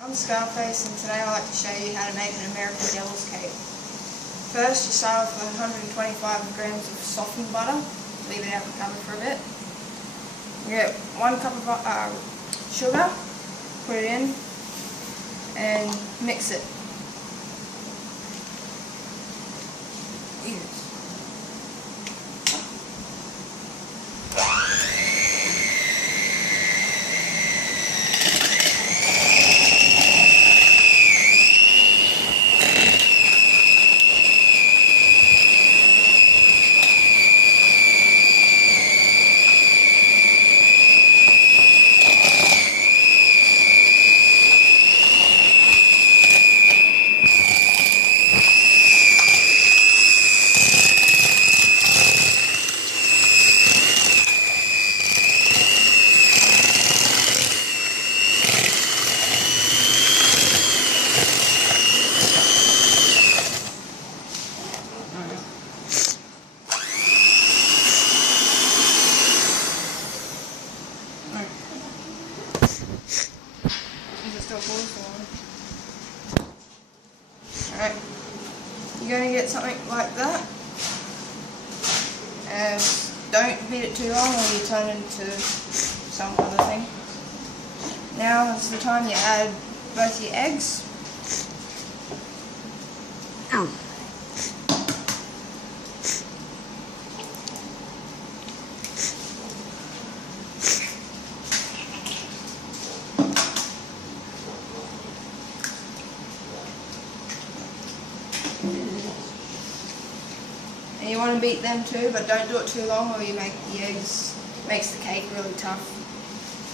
I'm Scarface, and today I'd like to show you how to make an American devil's cake. First, you start off with 125 grams of softened butter. Leave it out in the cupboard for a bit. You get 1 cup of sugar, put it in, and mix it. Alright, you're going to get something like that, and don't beat it too long or you turn it into some other thing. Now is the time you add both your eggs. And you want to beat them too, but don't do it too long or you make the eggs, makes the cake really tough.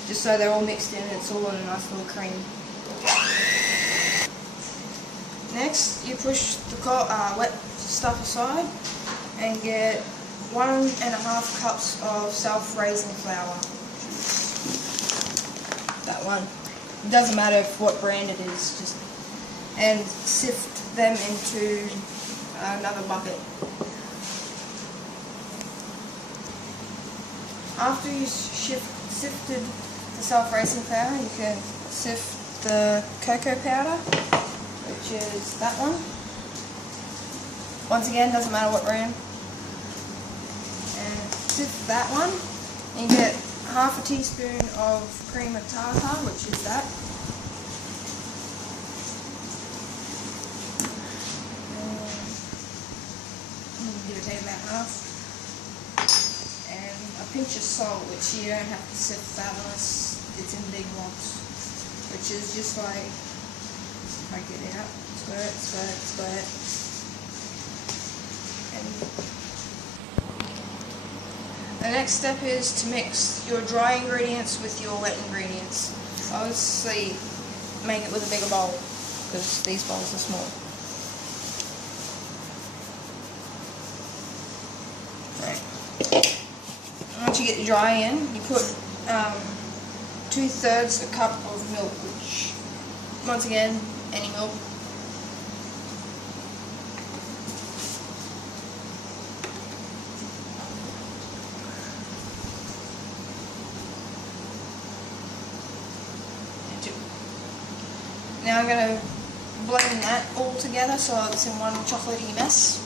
Just so they're all mixed in, it's all in a nice little cream. Next, you push the wet stuff aside and get 1.5 cups of self-raising flour. That one. It doesn't matter what brand it is, just and sift them into another bucket. After you sifted the self-raising flour, you can sift the cocoa powder, which is that one. Once again, doesn't matter what brand. And sift that one, and you get half a teaspoon of cream of tartar, which is that. Give or take about half. And a pinch of salt, which you don't have to sift that unless it's in big blocks, which is just like, if I get it out, squirt. And the next step is to mix your dry ingredients with your wet ingredients. Obviously, make it with a bigger bowl, because these bowls are small. Once you get the dry in, you put 2/3 a cup of milk, which, once again, any milk. Now I'm going to blend that all together so it's in one chocolatey mess.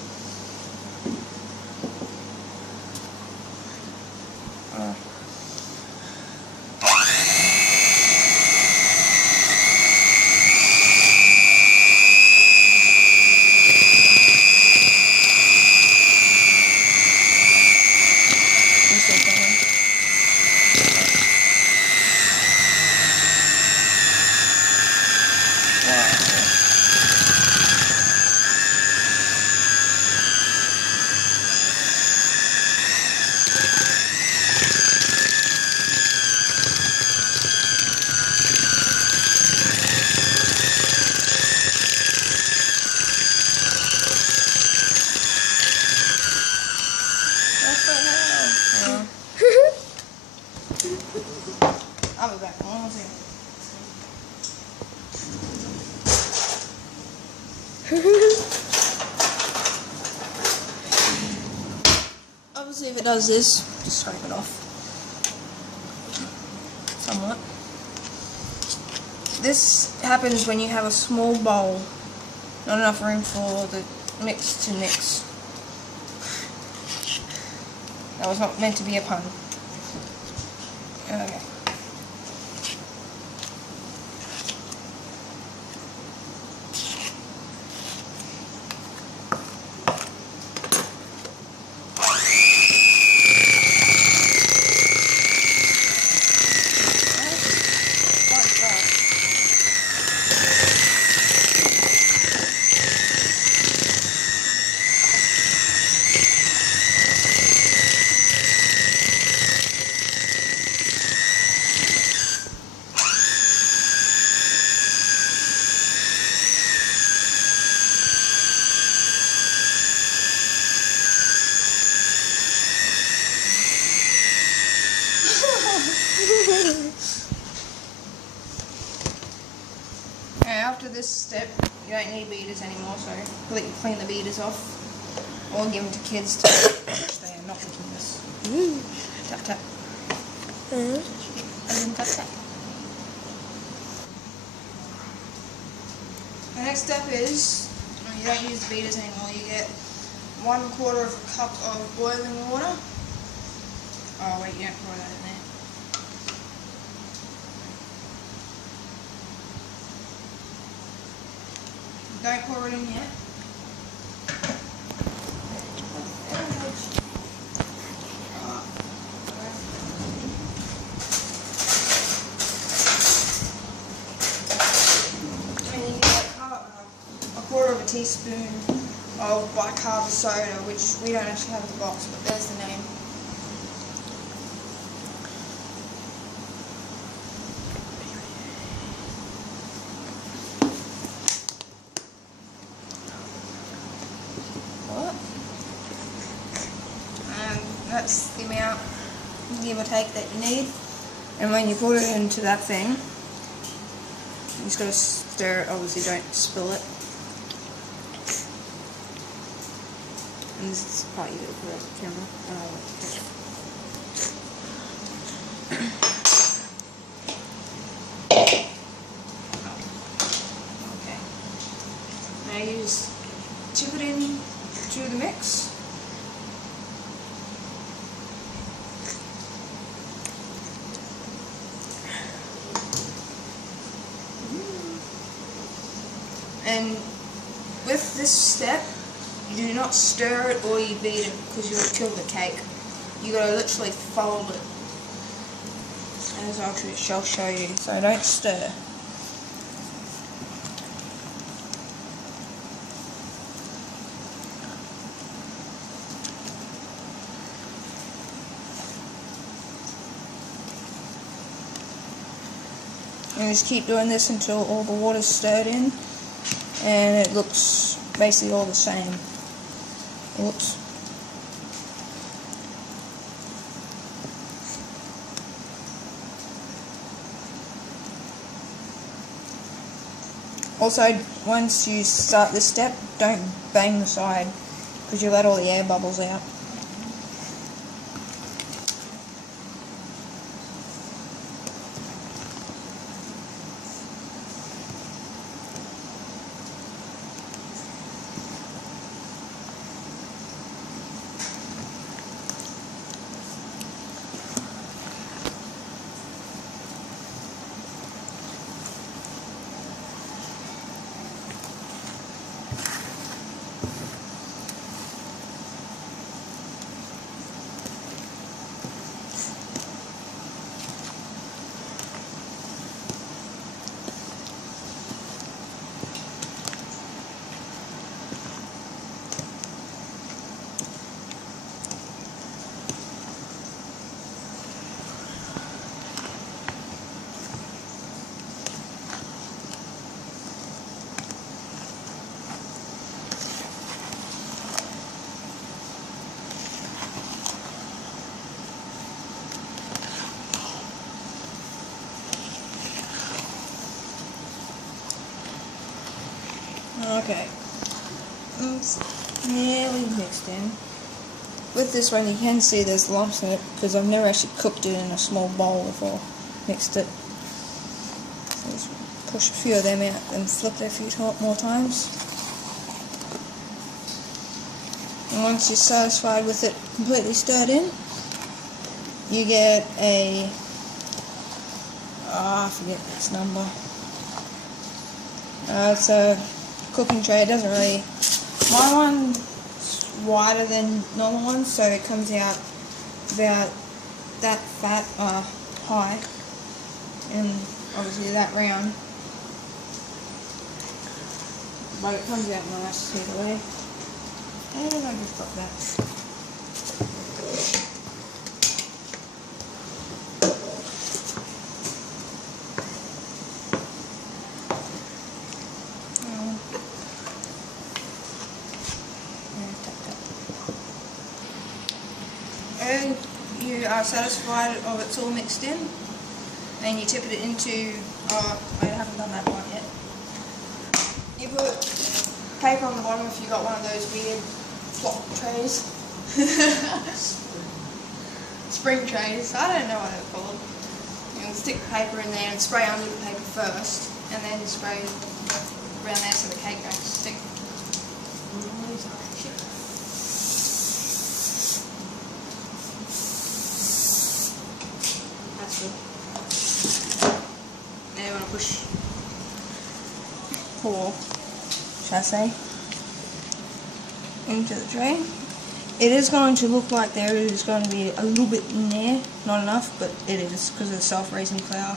I'll be back. Hold on a second. Obviously, if it does this, just scrape it off. Somewhat. this happens when you have a small bowl, not enough room for the mix to mix. That was not meant to be a pun. Okay. After this step, you don't need beaters anymore, so clean the beaters off, or give them to kids to which they are not licking this. Tap tap. And then tap tap. The next step is, you don't use the beaters anymore, you get 1/4 of a cup of boiling water. Oh wait, you don't pour that in there. Don't pour it in yet. And you get 1/4 of a teaspoon of bicarb soda, which we don't actually have in the box, but there's the name. That's the amount, give or take, that you need. And when you put it into that thing, you just gotta stir it. Obviously, don't spill it. And this is quite easy to put up the camera. Okay. Now you just chip it in to the mix. And with this step, you do not stir it or you beat it because you'll kill the cake. You gotta literally fold it, as I shall show you. So don't stir. And just keep doing this until all the water's stirred in. And it looks basically all the same. Oops. Also, once you start this step, don't bang the side because you let all the air bubbles out. Okay, it's nearly mixed in. With this one you can see there's lumps in it because I've never actually cooked it in a small bowl before, mixed it. So push a few of them out and flip it a few more times. And once you're satisfied with it completely stirred in, you get a, I forget this number. It's a cooking tray. It doesn't really, my one's wider than normal ones, so it comes out about that fat, high, and obviously that round, but it comes out nice either way. And I just got that. And you are satisfied of it's all mixed in, and you tip it into, wait, I haven't done that one yet. You put paper on the bottom if you got one of those weird flop trays. Spring trays, I don't know what they're called. You can stick the paper in there and spray under the paper first, and then spray around there so the cake don't stick. That's good. Now you want to push, pour, should I say, into the tray. It is going to look like there is going to be a little bit in there, not enough, but it is because of the self-raising flour.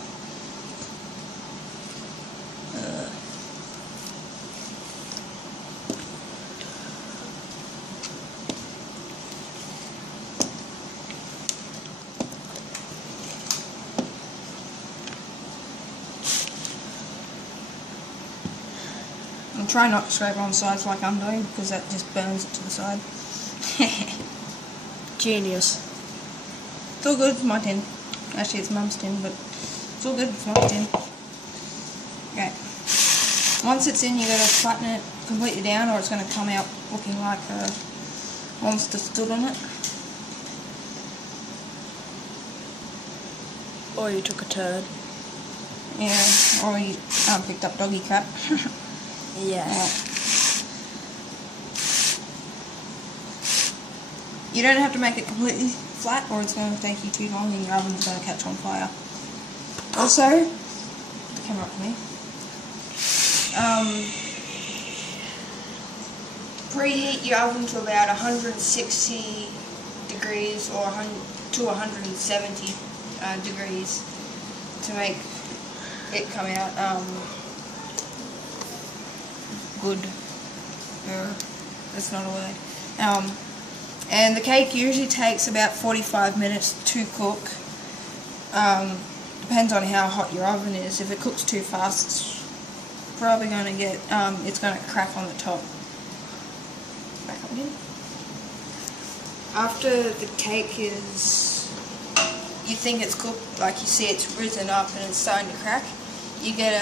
And try not to scrape on sides like I'm doing, because that just burns it to the side. Genius. It's all good, it's my tin. Actually it's Mum's tin, but it's all good, it's my tin. Okay. Once it's in, you gotta flatten it completely down, or it's gonna come out looking like a monster stood on it. Or you took a turd. Yeah, or you picked up doggy crap. Yeah. You don't have to make it completely flat, or it's going to take you too long and your oven's going to catch on fire. Also, the camera up to me. Preheat your oven to about 160 degrees or to 170 degrees to make it come out good. That's not a word. And the cake usually takes about 45 minutes to cook. Depends on how hot your oven is. If it cooks too fast, it's probably going to get, it's going to crack on the top. Back up again. After the cake is, you think it's cooked, like you see it's risen up and it's starting to crack, you get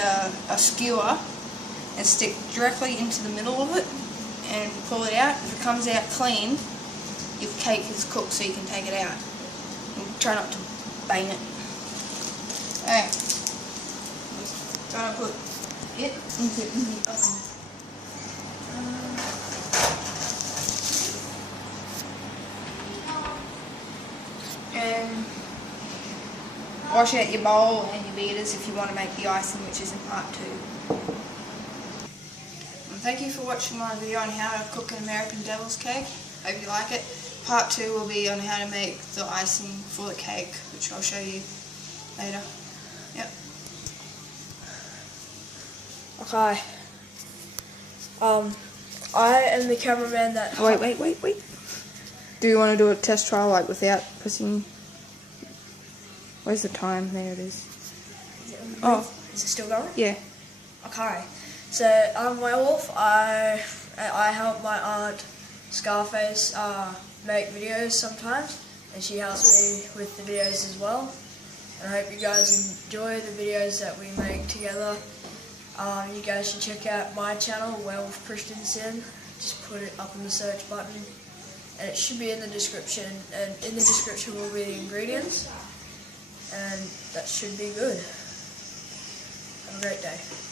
a skewer and stick directly into the middle of it and pull it out. If it comes out clean, your cake is cooked, so you can take it out. And try not to bang it. Alright. Try to put it into the oven. And wash out your bowl and your beaters if you want to make the icing, which is in part 2. And thank you for watching my video on how to cook an American Devil's Cake. Hope you like it. Part 2 will be on how to make the icing for the cake, which I'll show you later. Yep. Okay. I am the cameraman that... Wait. Do you want to do a test trial, like, without pressing... Where's the time? There it is. Oh. Is it still going? Yeah. Okay. So, I'm Werewolf. I help my aunt Scarface make videos sometimes, and she helps me with the videos as well. And I hope you guys enjoy the videos that we make together. You guys should check out my channel, Werewolf Christensen. Just put it up in the search button, and it should be in the description. And in the description will be the ingredients, and that should be good. a great day.